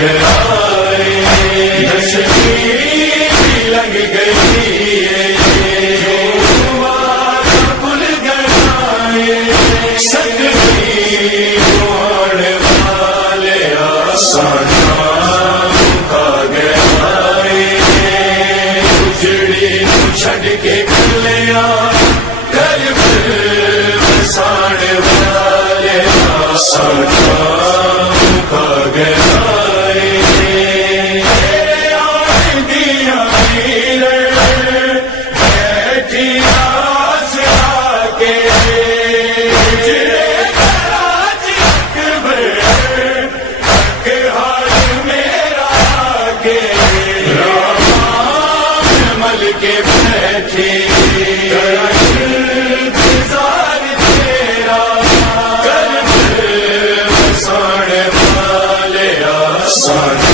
گیا لگ گئی بھول گئے سکتی موڑ والے آسان کھا گیا اجڑی چھڈ کے کھلیا کر ساڑ والے آسان کھا گیا کے بیٹھے انتظار تیرا کر ساڑ والے آسان